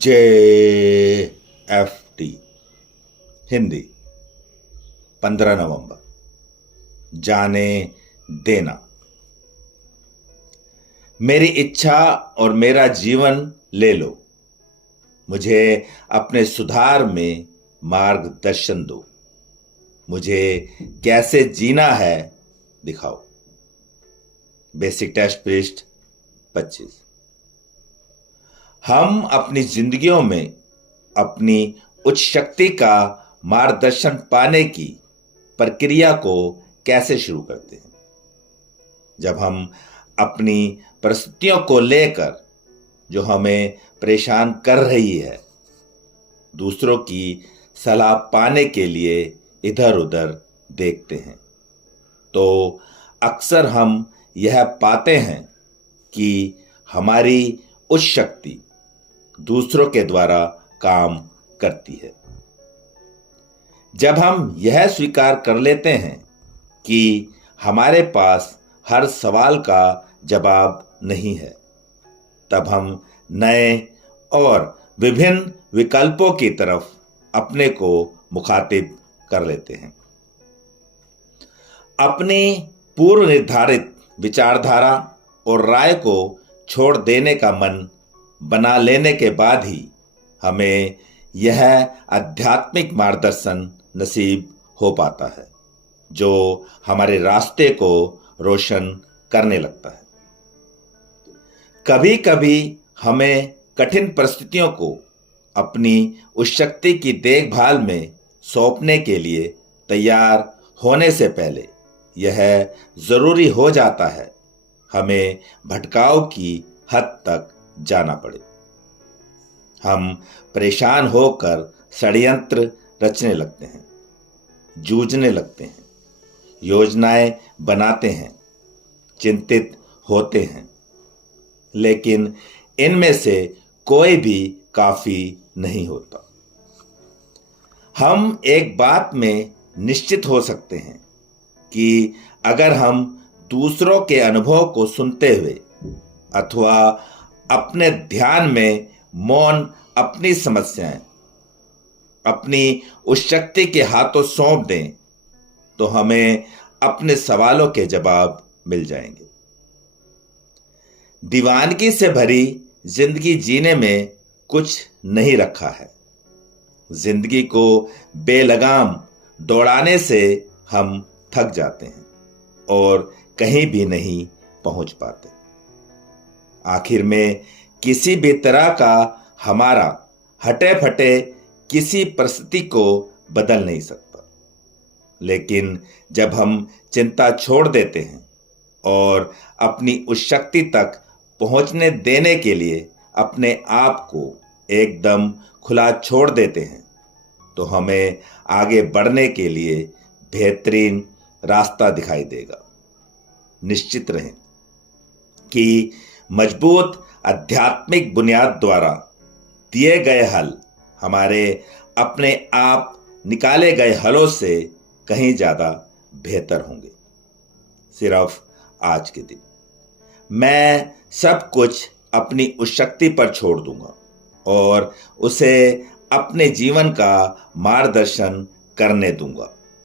JFT Hindi 15 नवंबर। जाने देना। मेरी इच्छा और मेरा जीवन ले लो, मुझे अपने सुधार में मार्गदर्शन दो, मुझे कैसे जीना है दिखाओ। बेसिक टेस्ट पृष्ठ 25। हम अपनी जिंदगियों में अपनी उच्च शक्ति का मार्गदर्शन पाने की प्रक्रिया को कैसे शुरू करते हैं? जब हम अपनी परिस्थितियों को लेकर जो हमें परेशान कर रही है, दूसरों की सलाह पाने के लिए इधर उधर देखते हैं, तो अक्सर हम यह पाते हैं कि हमारी उच्च शक्ति दूसरों के द्वारा काम करती है। जब हम यह स्वीकार कर लेते हैं कि हमारे पास हर सवाल का जवाब नहीं है, तब हम नए और विभिन्न विकल्पों की तरफ अपने को मुखातिब कर लेते हैं। अपनी पूर्व निर्धारित विचारधारा और राय को छोड़ देने का मन बना लेने के बाद ही हमें यह आध्यात्मिक मार्गदर्शन नसीब हो पाता है, जो हमारे रास्ते को रोशन करने लगता है। कभी कभी हमें कठिन परिस्थितियों को अपनी उस शक्ति की देखभाल में सौंपने के लिए तैयार होने से पहले यह जरूरी हो जाता है हमें भटकाव की हद तक जाना पड़े। हम परेशान होकर षड्यंत्र रचने लगते हैं, जूझने लगते हैं, योजनाएं बनाते हैं, चिंतित होते हैं, लेकिन इनमें से कोई भी काफी नहीं होता। हम एक बात में निश्चित हो सकते हैं कि अगर हम दूसरों के अनुभव को सुनते हुए अथवा अपने ध्यान में मौन अपनी समस्याएं अपनी उस शक्ति के हाथों सौंप दें, तो हमें अपने सवालों के जवाब मिल जाएंगे। दीवानगी से भरी जिंदगी जीने में कुछ नहीं रखा है। जिंदगी को बेलगाम दौड़ाने से हम थक जाते हैं और कहीं भी नहीं पहुंच पाते। आखिर में किसी भी तरह का हमारा हटे फटे किसी परिस्थिति को बदल नहीं सकता। लेकिन जब हम चिंता छोड़ देते हैं और अपनी उस शक्ति तक पहुंचने देने के लिए अपने आप को एकदम खुला छोड़ देते हैं, तो हमें आगे बढ़ने के लिए बेहतरीन रास्ता दिखाई देगा। निश्चित रहें कि मजबूत आध्यात्मिक बुनियाद द्वारा दिए गए हल हमारे अपने आप निकाले गए हलों से कहीं ज्यादा बेहतर होंगे। सिर्फ आज के दिन मैं सब कुछ अपनी उस शक्ति पर छोड़ दूंगा और उसे अपने जीवन का मार्गदर्शन करने दूंगा।